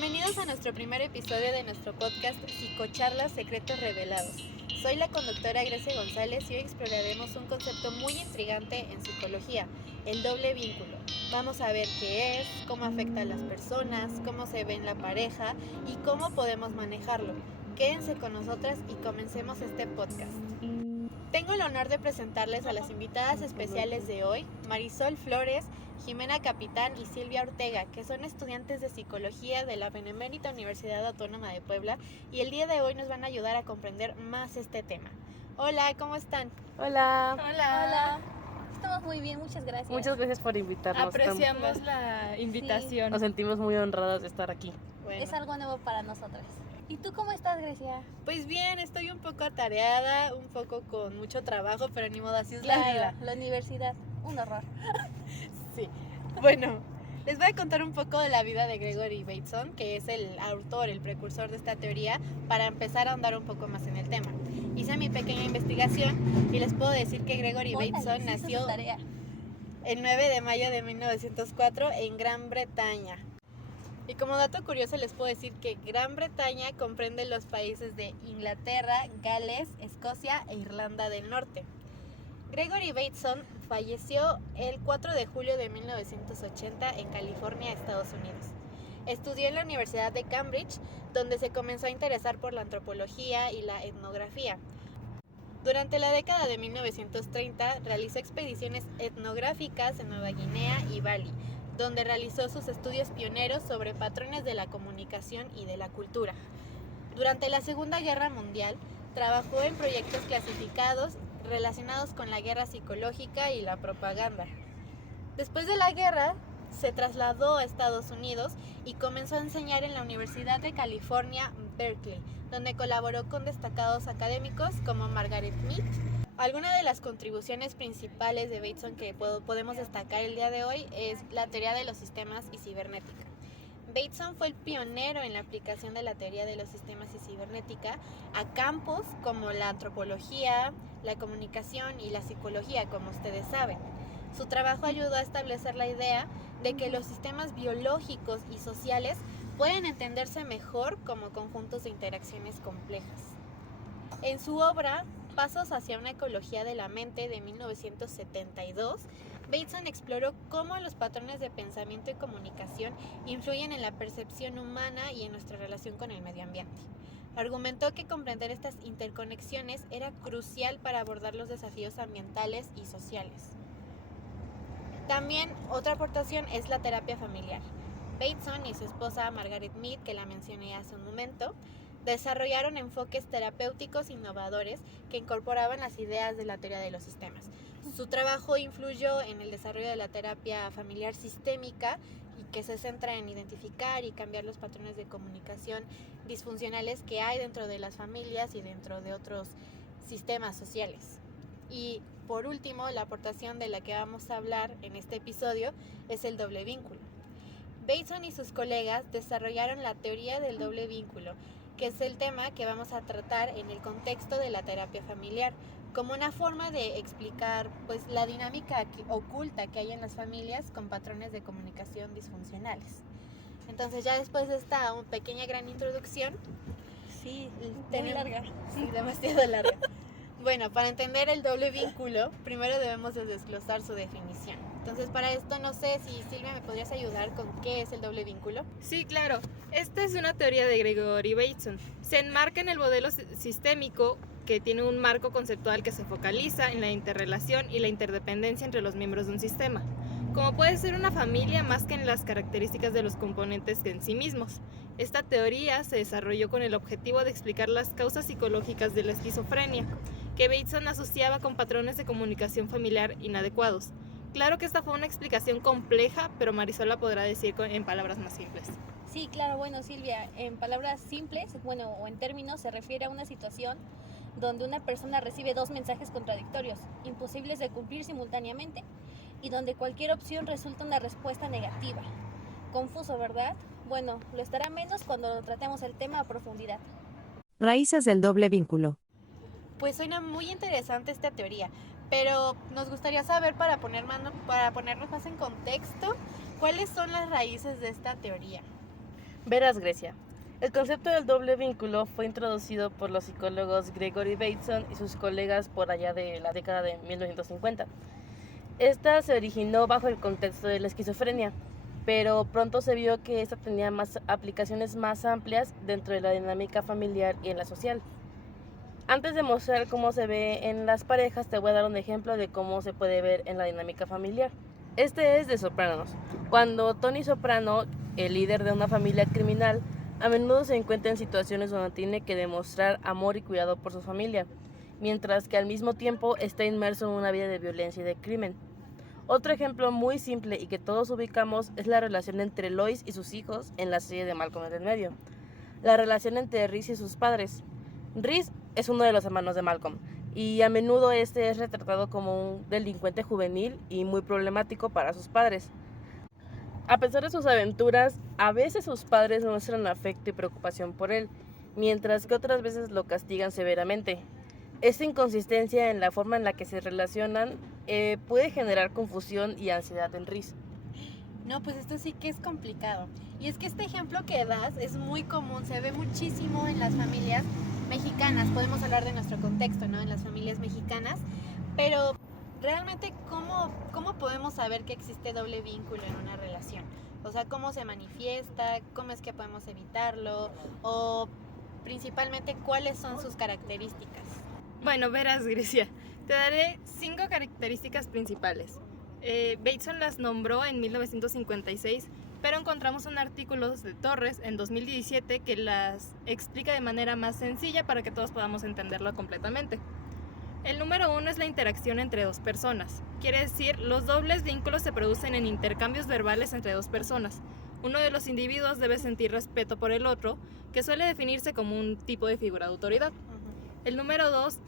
Bienvenidos a nuestro primer episodio de nuestro podcast Psicocharlas Secretos Revelados. Soy la conductora Grecia González y hoy exploraremos un concepto muy intrigante en psicología, el doble vínculo. Vamos a ver qué es, cómo afecta a las personas, cómo se ve en la pareja y cómo podemos manejarlo. Quédense con nosotras y comencemos este podcast. Tengo el honor de presentarles a las invitadas especiales de hoy, Marisol Flores, Jimena Capitán y Silvia Ortega, que son estudiantes de psicología de la Benemérita Universidad Autónoma de Puebla y el día de hoy nos van a ayudar a comprender más este tema. Hola, ¿cómo están? Hola. Hola. Estamos muy bien, muchas gracias. Muchas gracias por invitarnos. Apreciamos la invitación. Nos sentimos muy honradas de estar aquí. Bueno, Es algo nuevo para nosotras. ¿Y tú cómo estás, Grecia? pues bien, estoy un poco atareada, un poco con mucho trabajo, pero ni modo, así es la vida. La universidad, un horror. Sí. Bueno, les voy a contar un poco de la vida de Gregory Bateson, que es el autor, el precursor de esta teoría, para empezar a ahondar un poco más en el tema. Hice mi pequeña investigación y les puedo decir que Gregory Bateson nació el 9 de mayo de 1904 en Gran Bretaña. Y como dato curioso les puedo decir que Gran Bretaña comprende los países de Inglaterra, Gales, Escocia e Irlanda del Norte. Gregory Bateson falleció el 4 de julio de 1980 en California, Estados Unidos. Estudió en la Universidad de Cambridge, donde se comenzó a interesar por la antropología y la etnografía. Durante la década de 1930 realizó expediciones etnográficas en Nueva Guinea y Bali, donde realizó sus estudios pioneros sobre patrones de la comunicación y de la cultura. Durante la Segunda Guerra Mundial, trabajó en proyectos clasificados relacionados con la guerra psicológica y la propaganda. Después de la guerra, se trasladó a Estados Unidos y comenzó a enseñar en la Universidad de California, Berkeley, donde colaboró con destacados académicos como Margaret Mead. Alguna de las contribuciones principales de Bateson que podemos destacar el día de hoy es la teoría de los sistemas y cibernética. Bateson fue el pionero en la aplicación de la teoría de los sistemas y cibernética a campos como la antropología, la comunicación y la psicología, como ustedes saben. Su trabajo ayudó a establecer la idea de que los sistemas biológicos y sociales pueden entenderse mejor como conjuntos de interacciones complejas. En su obra Pasos hacia una ecología de la mente de 1972, Bateson exploró cómo los patrones de pensamiento y comunicación influyen en la percepción humana y en nuestra relación con el medio ambiente. Argumentó que comprender estas interconexiones era crucial para abordar los desafíos ambientales y sociales. También otra aportación es la terapia familiar. Bateson y su esposa Margaret Mead, que la mencioné hace un momento, desarrollaron enfoques terapéuticos innovadores que incorporaban las ideas de la teoría de los sistemas. Su trabajo influyó en el desarrollo de la terapia familiar sistémica y que se centra en identificar y cambiar los patrones de comunicación disfuncionales que hay dentro de las familias y dentro de otros sistemas sociales. Y por último, la aportación de la que vamos a hablar en este episodio es el doble vínculo. Bateson y sus colegas desarrollaron la teoría del doble vínculo, que es el tema que vamos a tratar en el contexto de la terapia familiar, como una forma de explicar la dinámica oculta que hay en las familias con patrones de comunicación disfuncionales. Entonces ya después de esta pequeña gran introducción, Sí, muy larga. Sí, demasiado larga. Bueno, para entender el doble vínculo, primero debemos de desglosar su definición. Entonces, para esto no sé si Silvia me podrías ayudar con qué es el doble vínculo. Sí, claro. Esta es una teoría de Gregory Bateson. Se enmarca en el modelo sistémico que tiene un marco conceptual que se focaliza en la interrelación y la interdependencia entre los miembros de un sistema, como puede ser una familia más que en las características de los componentes que en sí mismos. Esta teoría se desarrolló con el objetivo de explicar las causas psicológicas de la esquizofrenia, que Bateson asociaba con patrones de comunicación familiar inadecuados. Claro que esta fue una explicación compleja, pero Marisol la podrá decir en palabras más simples. Sí, claro, bueno, Silvia, en palabras simples, o en términos, se refiere a una situación donde una persona recibe dos mensajes contradictorios, imposibles de cumplir simultáneamente, y donde cualquier opción resulta una respuesta negativa. Confuso, ¿verdad? Bueno, lo estará menos cuando tratemos el tema a profundidad. Raíces del doble vínculo. Pues suena muy interesante esta teoría, pero nos gustaría saber para ponernos más en contexto, ¿cuáles son las raíces de esta teoría? Verás, Grecia. El concepto del doble vínculo fue introducido por los psicólogos Gregory Bateson y sus colegas por allá de la década de 1950. Esta se originó bajo el contexto de la esquizofrenia, pero pronto se vio que esta tenía más aplicaciones más amplias dentro de la dinámica familiar y en la social. Antes de mostrar cómo se ve en las parejas, te voy a dar un ejemplo de cómo se puede ver en la dinámica familiar. Este es de Sopranos, cuando Tony Soprano, el líder de una familia criminal, a menudo se encuentra en situaciones donde tiene que demostrar amor y cuidado por su familia, mientras que al mismo tiempo está inmerso en una vida de violencia y de crimen. Otro ejemplo muy simple y que todos ubicamos es la relación entre Lois y sus hijos en la serie de Malcolm en el medio. La relación entre Reese y sus padres. Reese es uno de los hermanos de Malcolm y a menudo este es retratado como un delincuente juvenil y muy problemático para sus padres. A pesar de sus aventuras, a veces sus padres muestran afecto y preocupación por él, mientras que otras veces lo castigan severamente. Esta inconsistencia en la forma en la que se relacionan puede generar confusión y ansiedad en Reese. No, pues esto sí que es complicado. Y es que este ejemplo que das es muy común, se ve muchísimo en las familias mexicanas. Podemos hablar de nuestro contexto, ¿no? En las familias mexicanas. Pero realmente, ¿cómo podemos saber que existe doble vínculo en una relación? O sea, ¿cómo se manifiesta? ¿Cómo es que podemos evitarlo? O principalmente, ¿cuáles son sus características? Bueno, verás, Grecia, te daré 5 características principales. Bateson las nombró en 1956, pero encontramos un artículo de Torres en 2017 que las explica de manera más sencilla para que todos podamos entenderlo completamente. El número 1 es la interacción entre dos personas. Quiere decir, los dobles vínculos se producen en intercambios verbales entre dos personas. Uno de los individuos debe sentir respeto por el otro, que suele definirse como un tipo de figura de autoridad. El número 2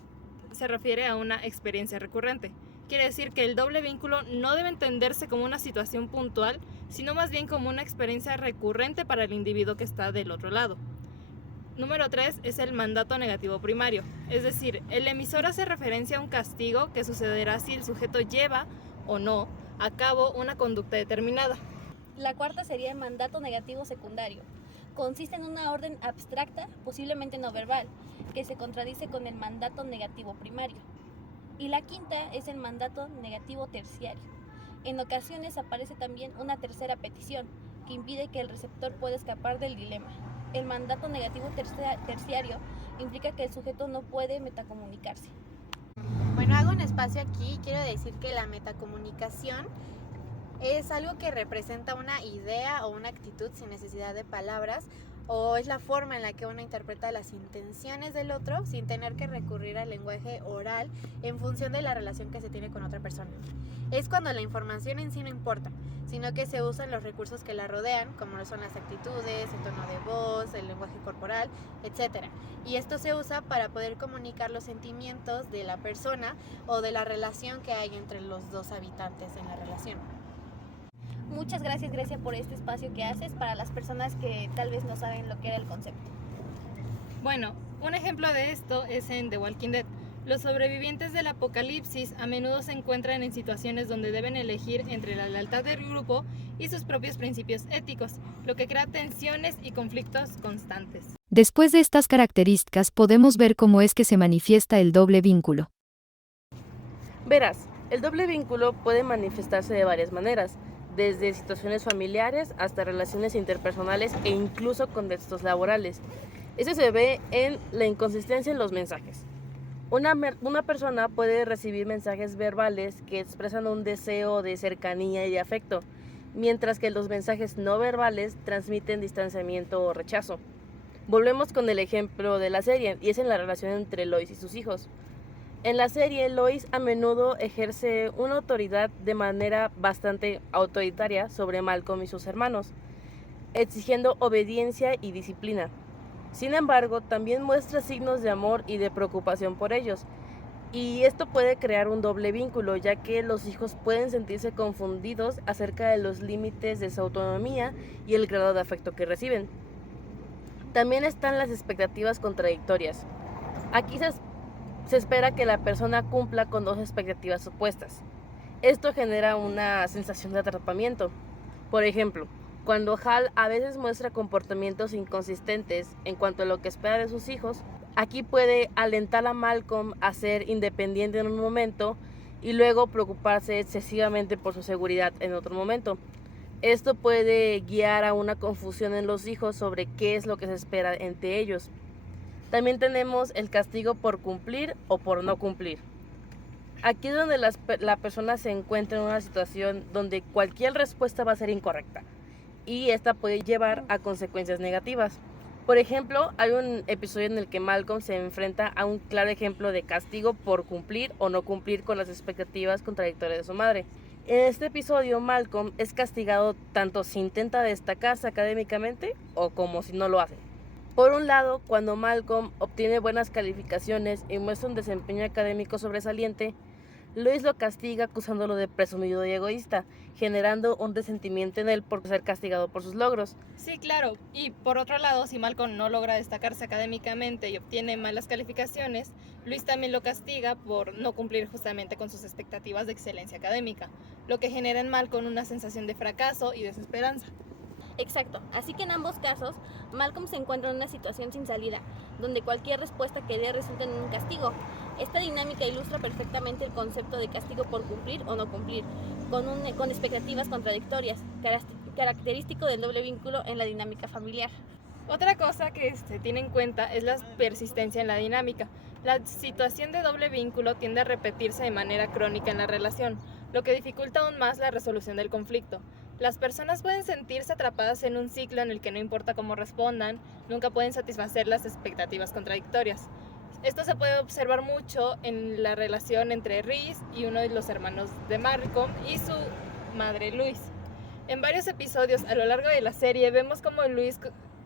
se refiere a una experiencia recurrente. Quiere decir que el doble vínculo no debe entenderse como una situación puntual, sino más bien como una experiencia recurrente para el individuo que está del otro lado. Número 3 es el mandato negativo primario, es decir, el emisor hace referencia a un castigo que sucederá si el sujeto lleva o no a cabo una conducta determinada. La cuarta sería el mandato negativo secundario. Consiste en una orden abstracta, posiblemente no verbal, que se contradice con el mandato negativo primario. Y la quinta es el mandato negativo terciario. En ocasiones aparece también una tercera petición, que impide que el receptor pueda escapar del dilema. El mandato negativo terciario implica que el sujeto no puede metacomunicarse. Bueno, hago un espacio aquí y quiero decir que la metacomunicación es algo que representa una idea o una actitud sin necesidad de palabras, o es la forma en la que uno interpreta las intenciones del otro sin tener que recurrir al lenguaje oral en función de la relación que se tiene con otra persona. Es cuando la información en sí no importa, sino que se usan los recursos que la rodean, como lo son las actitudes, el tono de voz, el lenguaje corporal, etc. Y esto se usa para poder comunicar los sentimientos de la persona o de la relación que hay entre los dos habitantes en la relación. Muchas gracias, Grecia, por este espacio que haces para las personas que tal vez no saben lo que era el concepto. Bueno, un ejemplo de esto es en The Walking Dead. Los sobrevivientes del apocalipsis a menudo se encuentran en situaciones donde deben elegir entre la lealtad del grupo y sus propios principios éticos, lo que crea tensiones y conflictos constantes. Después de estas características podemos ver cómo es que se manifiesta el doble vínculo. Verás, el doble vínculo puede manifestarse de varias maneras, desde situaciones familiares hasta relaciones interpersonales e incluso contextos laborales. Eso se ve en la inconsistencia en los mensajes. Una persona puede recibir mensajes verbales que expresan un deseo de cercanía y de afecto, mientras que los mensajes no verbales transmiten distanciamiento o rechazo. Volvemos con el ejemplo de la serie, y es en la relación entre Lois y sus hijos. En la serie, Lois a menudo ejerce una autoridad de manera bastante autoritaria sobre Malcolm y sus hermanos, exigiendo obediencia y disciplina. Sin embargo, también muestra signos de amor y de preocupación por ellos, y esto puede crear un doble vínculo, ya que los hijos pueden sentirse confundidos acerca de los límites de su autonomía y el grado de afecto que reciben. También están las expectativas contradictorias. Aquí se espera que la persona cumpla con dos expectativas opuestas. Esto genera una sensación de atrapamiento. Por ejemplo, Cuando Hal a veces muestra comportamientos inconsistentes en cuanto a lo que espera de sus hijos, aquí puede alentar a Malcolm a ser independiente en un momento y luego preocuparse excesivamente por su seguridad en otro momento. Esto puede guiar a una confusión en los hijos sobre qué es lo que se espera entre ellos. También tenemos el castigo por cumplir o por no cumplir. Aquí es donde la persona se encuentra en una situación donde cualquier respuesta va a ser incorrecta y esta puede llevar a consecuencias negativas. Por ejemplo, hay un episodio en el que Malcolm se enfrenta a un claro ejemplo de castigo por cumplir o no cumplir con las expectativas contradictorias de su madre. En este episodio, Malcolm es castigado tanto si intenta destacarse académicamente o como si no lo hace. Por un lado, cuando Malcolm obtiene buenas calificaciones y muestra un desempeño académico sobresaliente, Lois lo castiga acusándolo de presumido y egoísta, generando un resentimiento en él por ser castigado por sus logros. Sí, claro. Y por otro lado, si Malcolm no logra destacarse académicamente y obtiene malas calificaciones, Luis también lo castiga por no cumplir justamente con sus expectativas de excelencia académica, lo que genera en Malcolm una sensación de fracaso y desesperanza. Exacto, así que en ambos casos, Malcolm se encuentra en una situación sin salida, donde cualquier respuesta que dé resulta en un castigo. Esta dinámica ilustra perfectamente el concepto de castigo por cumplir o no cumplir, con expectativas contradictorias, característico del doble vínculo en la dinámica familiar. Otra cosa que se tiene en cuenta es la persistencia en la dinámica. La situación de doble vínculo tiende a repetirse de manera crónica en la relación, lo que dificulta aún más la resolución del conflicto. Las personas pueden sentirse atrapadas en un ciclo en el que no importa cómo respondan, nunca pueden satisfacer las expectativas contradictorias. Esto se puede observar mucho en la relación entre Reese y uno de los hermanos de Malcolm y su madre Lois. En varios episodios a lo largo de la serie vemos cómo Lois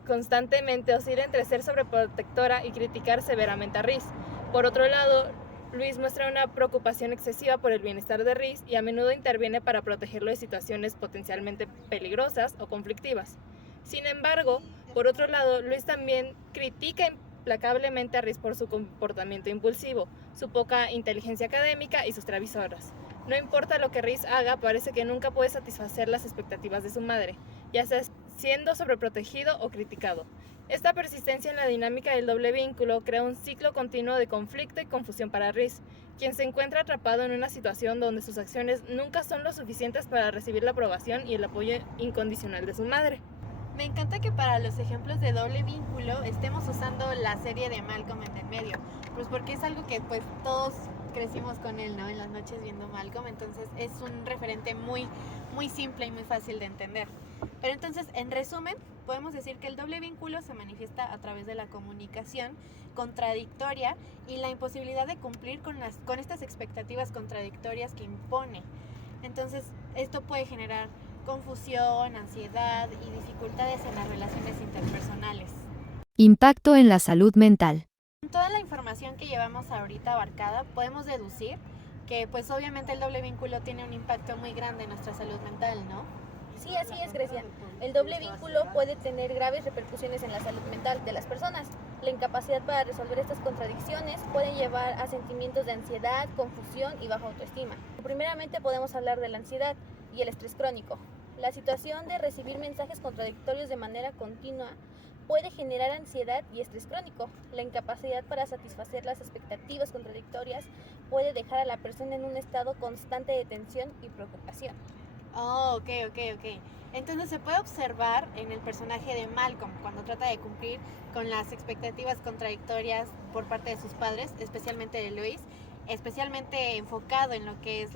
constantemente oscila entre ser sobreprotectora y criticar severamente a Reese. Por otro lado, Luis muestra una preocupación excesiva por el bienestar de Reese y a menudo interviene para protegerlo de situaciones potencialmente peligrosas o conflictivas. Sin embargo, por otro lado, Luis también critica implacablemente a Reese por su comportamiento impulsivo, su poca inteligencia académica y sus travesuras. No importa lo que Reese haga, parece que nunca puede satisfacer las expectativas de su madre, ya sea siendo sobreprotegido o criticado. Esta persistencia en la dinámica del doble vínculo crea un ciclo continuo de conflicto y confusión para Reese, quien se encuentra atrapado en una situación donde sus acciones nunca son lo suficientes para recibir la aprobación y el apoyo incondicional de su madre. Me encanta que para los ejemplos de doble vínculo estemos usando la serie de Malcolm en el medio, pues porque es algo que pues todos crecimos con él, ¿no? En las noches viendo Malcolm, entonces es un referente muy simple y muy fácil de entender. Pero entonces, en resumen, podemos decir que el doble vínculo se manifiesta a través de la comunicación contradictoria y la imposibilidad de cumplir con estas expectativas contradictorias que impone. Entonces, esto puede generar confusión, ansiedad y dificultades en las relaciones interpersonales. Impacto en la salud mental. Con toda la información que llevamos ahorita abarcada, podemos deducir que pues obviamente el doble vínculo tiene un impacto muy grande en nuestra salud mental, ¿no? Sí, así es, Grecia. El doble vínculo puede tener graves repercusiones en la salud mental de las personas. La incapacidad para resolver estas contradicciones puede llevar a sentimientos de ansiedad, confusión y baja autoestima. Primeramente podemos hablar de la ansiedad y el estrés crónico. La situación de recibir mensajes contradictorios de manera continua puede generar ansiedad y estrés crónico. La incapacidad para satisfacer las expectativas contradictorias puede dejar a la persona en un estado constante de tensión y preocupación. Oh, ok. Entonces se puede observar en el personaje de Malcolm cuando trata de cumplir con las expectativas contradictorias por parte de sus padres, especialmente de Lois, especialmente enfocado en lo que es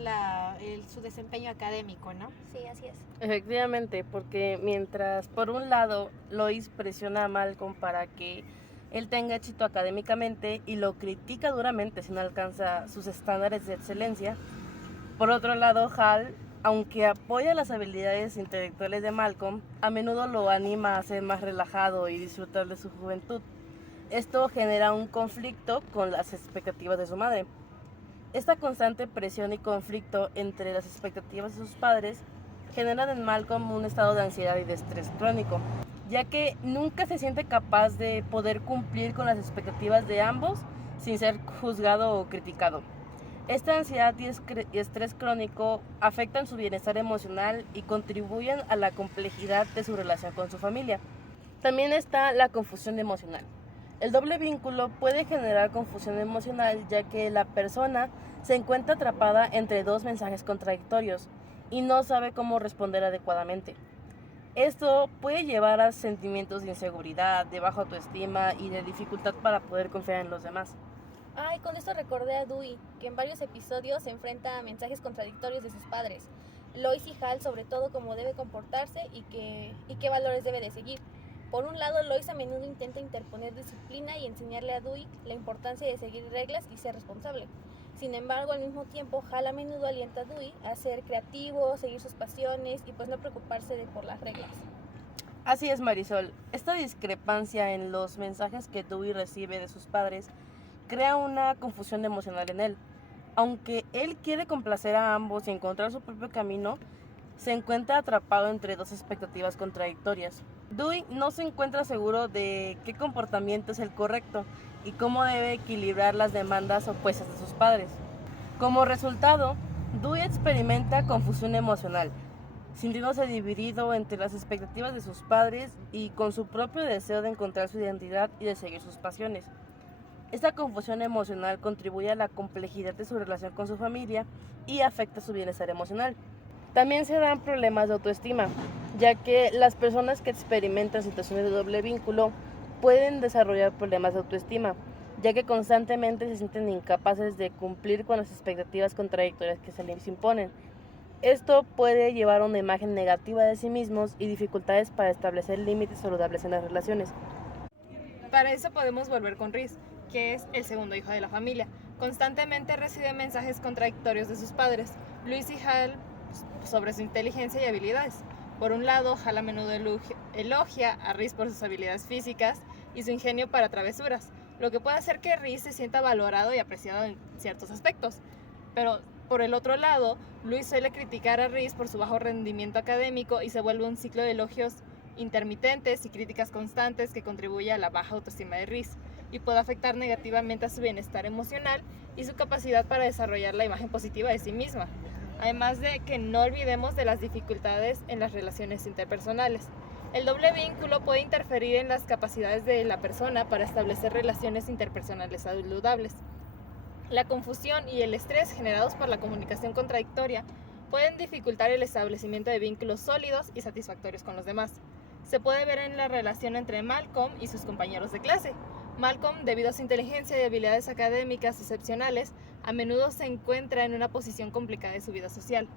su desempeño académico, ¿no? Sí, así es. Efectivamente, porque mientras por un lado Lois presiona a Malcolm para que él tenga éxito académicamente y lo critica duramente si no alcanza sus estándares de excelencia, por otro lado Hal, aunque apoya las habilidades intelectuales de Malcolm, a menudo lo anima a ser más relajado y disfrutar de su juventud. Esto genera un conflicto con las expectativas de su madre. Esta constante presión y conflicto entre las expectativas de sus padres generan en Malcolm un estado de ansiedad y de estrés crónico, ya que nunca se siente capaz de poder cumplir con las expectativas de ambos sin ser juzgado o criticado. Esta ansiedad y estrés crónico afectan su bienestar emocional y contribuyen a la complejidad de su relación con su familia. También está la confusión emocional. El doble vínculo puede generar confusión emocional ya que la persona se encuentra atrapada entre dos mensajes contradictorios y no sabe cómo responder adecuadamente. Esto puede llevar a sentimientos de inseguridad, de baja autoestima y de dificultad para poder confiar en los demás. Ay, con esto recordé a Dewey, que en varios episodios se enfrenta a mensajes contradictorios de sus padres. Lois y Hal sobre todo cómo debe comportarse y qué valores debe de seguir. Por un lado, Lois a menudo intenta interponer disciplina y enseñarle a Dewey la importancia de seguir reglas y ser responsable. Sin embargo, al mismo tiempo, Hal a menudo alienta a Dewey a ser creativo, seguir sus pasiones y pues no preocuparse por las reglas. Así es, Marisol. Esta discrepancia en los mensajes que Dewey recibe de sus padres crea una confusión emocional en él. Aunque él quiere complacer a ambos y encontrar su propio camino, se encuentra atrapado entre dos expectativas contradictorias. Dewey no se encuentra seguro de qué comportamiento es el correcto y cómo debe equilibrar las demandas opuestas de sus padres. Como resultado, Dewey experimenta confusión emocional, sintiéndose dividido entre las expectativas de sus padres y con su propio deseo de encontrar su identidad y de seguir sus pasiones. Esta confusión emocional contribuye a la complejidad de su relación con su familia y afecta su bienestar emocional. También se dan problemas de autoestima, ya que las personas que experimentan situaciones de doble vínculo pueden desarrollar problemas de autoestima, ya que constantemente se sienten incapaces de cumplir con las expectativas contradictorias que se les imponen. Esto puede llevar a una imagen negativa de sí mismos y dificultades para establecer límites saludables en las relaciones. Para eso podemos volver con Rhys, que es el segundo hijo de la familia. Constantemente recibe mensajes contradictorios de sus padres, Luis y Hal, sobre su inteligencia y habilidades. Por un lado, Hal a menudo elogia a Rhys por sus habilidades físicas y su ingenio para travesuras, lo que puede hacer que Rhys se sienta valorado y apreciado en ciertos aspectos. Pero por el otro lado, Luis suele criticar a Rhys por su bajo rendimiento académico y se vuelve un ciclo de elogios intermitentes y críticas constantes que contribuye a la baja autoestima de Rhys y puede afectar negativamente a su bienestar emocional y su capacidad para desarrollar la imagen positiva de sí misma. Además de que no olvidemos de las dificultades en las relaciones interpersonales. El doble vínculo puede interferir en las capacidades de la persona para establecer relaciones interpersonales saludables. La confusión y el estrés generados por la comunicación contradictoria pueden dificultar el establecimiento de vínculos sólidos y satisfactorios con los demás. Se puede ver en la relación entre Malcolm y sus compañeros de clase. Malcolm, debido a su inteligencia y habilidades académicas excepcionales, a menudo se encuentra en una posición complicada de su vida social.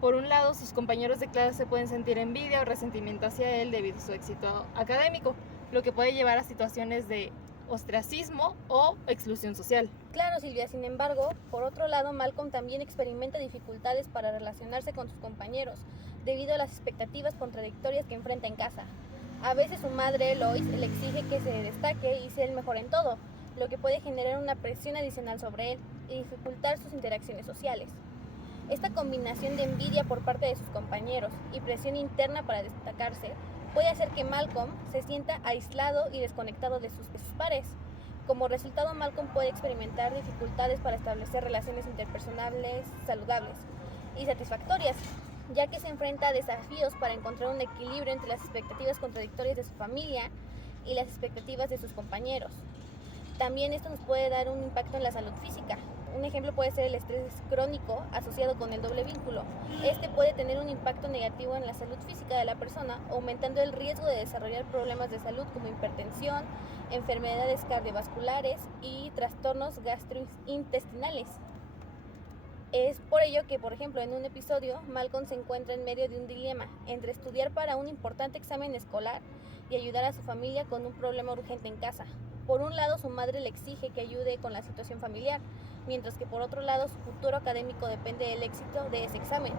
Por un lado, sus compañeros de clase pueden sentir envidia o resentimiento hacia él debido a su éxito académico, lo que puede llevar a situaciones de ostracismo o exclusión social. Claro, Silvia, sin embargo, por otro lado, Malcolm también experimenta dificultades para relacionarse con sus compañeros, debido a las expectativas contradictorias que enfrenta en casa. A veces su madre, Lois, le exige que se destaque y sea el mejor en todo, lo que puede generar una presión adicional sobre él y dificultar sus interacciones sociales. Esta combinación de envidia por parte de sus compañeros y presión interna para destacarse puede hacer que Malcolm se sienta aislado y desconectado de sus pares. Como resultado, Malcolm puede experimentar dificultades para establecer relaciones interpersonales saludables y satisfactorias, ya que se enfrenta a desafíos para encontrar un equilibrio entre las expectativas contradictorias de su familia y las expectativas de sus compañeros. También esto nos puede dar un impacto en la salud física. Un ejemplo puede ser el estrés crónico asociado con el doble vínculo. Este puede tener un impacto negativo en la salud física de la persona, aumentando el riesgo de desarrollar problemas de salud como hipertensión, enfermedades cardiovasculares y trastornos gastrointestinales. Es por ello que, por ejemplo, en un episodio, Malcolm se encuentra en medio de un dilema entre estudiar para un importante examen escolar y ayudar a su familia con un problema urgente en casa. Por un lado, su madre le exige que ayude con la situación familiar, mientras que por otro lado, su futuro académico depende del éxito de ese examen.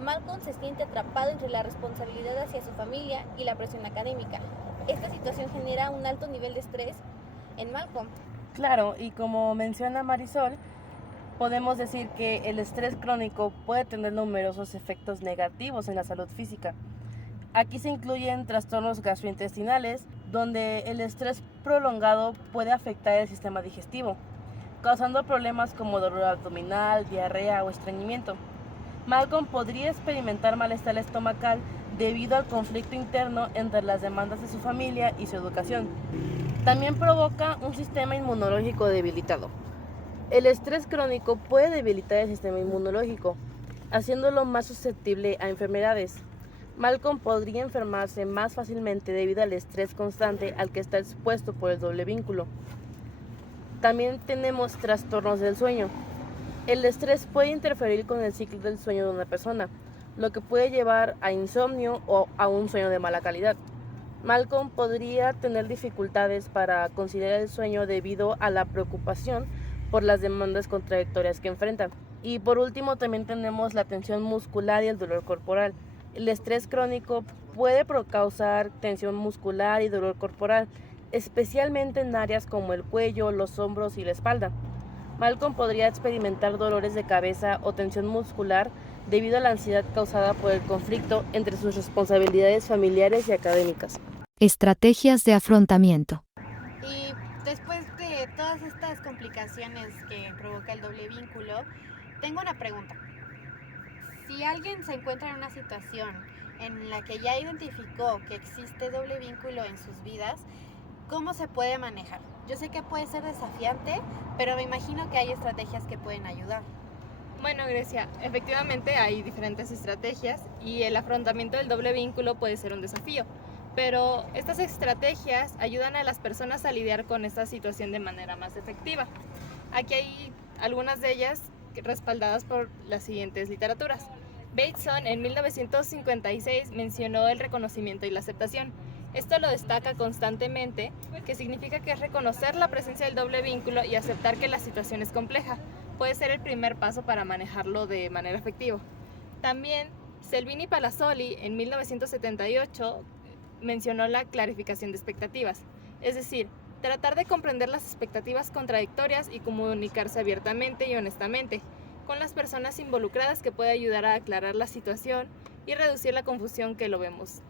Malcolm se siente atrapado entre la responsabilidad hacia su familia y la presión académica. Esta situación genera un alto nivel de estrés en Malcolm. Claro, y como menciona Marisol, podemos decir que el estrés crónico puede tener numerosos efectos negativos en la salud física. Aquí se incluyen trastornos gastrointestinales, donde el estrés prolongado puede afectar el sistema digestivo. causando problemas como dolor abdominal, diarrea o estreñimiento. Malcolm podría experimentar malestar estomacal debido al conflicto interno entre las demandas de su familia y su educación. También provoca un sistema inmunológico debilitado. El estrés crónico puede debilitar el sistema inmunológico, haciéndolo más susceptible a enfermedades. Malcolm podría enfermarse más fácilmente debido al estrés constante al que está expuesto por el doble vínculo. También tenemos trastornos del sueño. El estrés puede interferir con el ciclo del sueño de una persona, lo que puede llevar a insomnio o a un sueño de mala calidad. Malcolm podría tener dificultades para conciliar el sueño debido a la preocupación por las demandas contradictorias que enfrenta. Y por último también tenemos la tensión muscular y el dolor corporal. El estrés crónico puede causar tensión muscular y dolor corporal, especialmente en áreas como el cuello, los hombros y la espalda. Malcolm podría experimentar dolores de cabeza o tensión muscular debido a la ansiedad causada por el conflicto entre sus responsabilidades familiares y académicas. Estrategias de afrontamiento. Y después de todas estas complicaciones que provoca el doble vínculo, tengo una pregunta. Si alguien se encuentra en una situación en la que ya identificó que existe doble vínculo en sus vidas, ¿cómo se puede manejar? Yo sé que puede ser desafiante, pero me imagino que hay estrategias que pueden ayudar. Bueno, Grecia, efectivamente hay diferentes estrategias y el afrontamiento del doble vínculo puede ser un desafío, pero estas estrategias ayudan a las personas a lidiar con esta situación de manera más efectiva. Aquí hay algunas de ellas respaldadas por las siguientes literaturas. Bateson en 1956 mencionó el reconocimiento y la aceptación. Esto lo destaca constantemente, que significa que es reconocer la presencia del doble vínculo y aceptar que la situación es compleja. Puede ser el primer paso para manejarlo de manera efectiva. También Selvini Palazzoli en 1978 mencionó la clarificación de expectativas, es decir, tratar de comprender las expectativas contradictorias y comunicarse abiertamente y honestamente con las personas involucradas, que puede ayudar a aclarar la situación y reducir la confusión que lo vemos.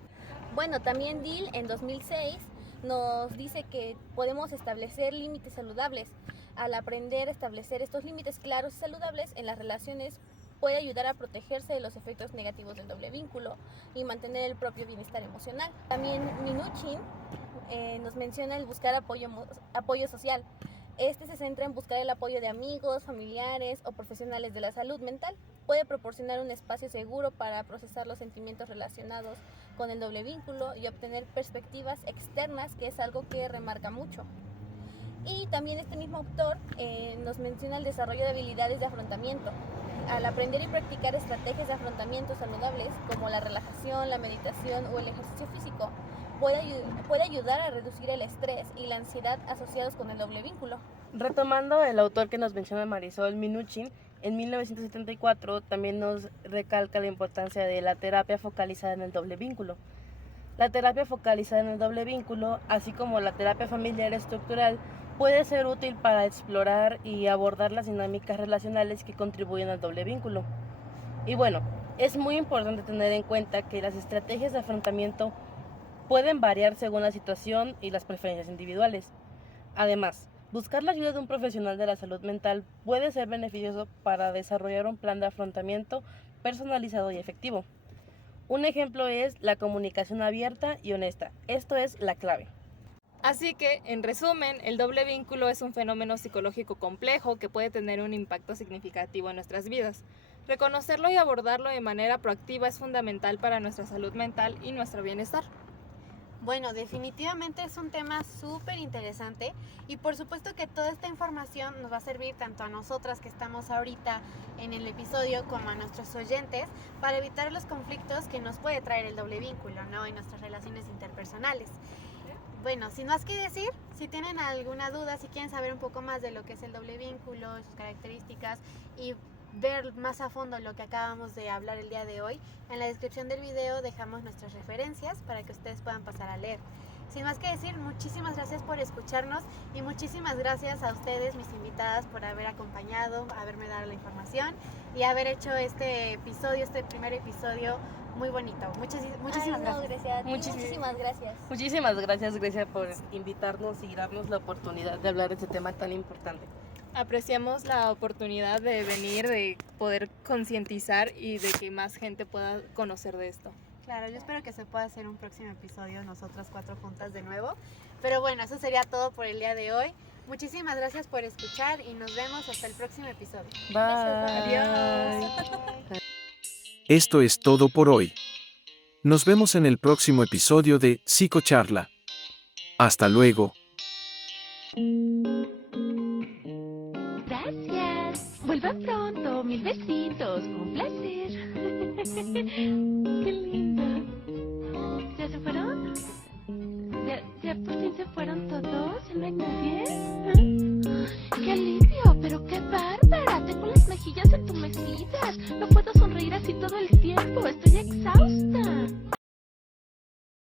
Bueno, también Dill en 2006 nos dice que podemos establecer límites saludables. Al aprender a establecer estos límites claros y saludables en las relaciones, puede ayudar a protegerse de los efectos negativos del doble vínculo y mantener el propio bienestar emocional. También Minuchin nos menciona el buscar apoyo social. Este se centra en buscar el apoyo de amigos, familiares o profesionales de la salud mental. Puede proporcionar un espacio seguro para procesar los sentimientos relacionados con el doble vínculo y obtener perspectivas externas, que es algo que remarca mucho. Y también este mismo autor nos menciona el desarrollo de habilidades de afrontamiento. Al aprender y practicar estrategias de afrontamiento saludables como la relajación, la meditación o el ejercicio físico, puede ayudar a reducir el estrés y la ansiedad asociados con el doble vínculo. Retomando el autor que nos menciona Marisol, Minuchin, en 1974 también nos recalca la importancia de la terapia focalizada en el doble vínculo. La terapia focalizada en el doble vínculo, así como la terapia familiar estructural, puede ser útil para explorar y abordar las dinámicas relacionales que contribuyen al doble vínculo. Y bueno, es muy importante tener en cuenta que las estrategias de afrontamiento pueden variar según la situación y las preferencias individuales. Además, buscar la ayuda de un profesional de la salud mental puede ser beneficioso para desarrollar un plan de afrontamiento personalizado y efectivo. Un ejemplo es la comunicación abierta y honesta. Esto es la clave. Así que, en resumen, el doble vínculo es un fenómeno psicológico complejo que puede tener un impacto significativo en nuestras vidas. Reconocerlo y abordarlo de manera proactiva es fundamental para nuestra salud mental y nuestro bienestar. Bueno, definitivamente es un tema súper interesante y por supuesto que toda esta información nos va a servir tanto a nosotras que estamos ahorita en el episodio como a nuestros oyentes para evitar los conflictos que nos puede traer el doble vínculo, ¿no?, en nuestras relaciones interpersonales. Bueno, sin más que decir, si tienen alguna duda, si quieren saber un poco más de lo que es el doble vínculo, sus características y ver más a fondo lo que acabamos de hablar el día de hoy, en la descripción del video dejamos nuestras referencias para que ustedes puedan pasar a leer. Sin más que decir, muchísimas gracias por escucharnos y muchísimas gracias a ustedes, mis invitadas, por haber acompañado, haberme dado la información y haber hecho este episodio, este primer episodio muy bonito. Muchísimas gracias. Grecia, muchísimas gracias. Muchísimas gracias, Grecia, por invitarnos y darnos la oportunidad de hablar de este tema tan importante. Apreciamos la oportunidad de venir, de poder concientizar y de que más gente pueda conocer de esto. Claro, yo espero que se pueda hacer un próximo episodio, nosotras 4 juntas de nuevo. Pero bueno, eso sería todo por el día de hoy. Muchísimas gracias por escuchar y nos vemos hasta el próximo episodio. Bye. Adiós. Esto es todo por hoy. Nos vemos en el próximo episodio de Psicocharla. Hasta luego. Gracias. Vuelvan pronto. Mil besitos. Un placer. Qué linda. ¿Ya se fueron? ¿Ya por fin se fueron todos? ¿Ya no hay nadie? ¡Qué alivio! Pero qué bárbara. Tengo las mejillas entumecidas. No fue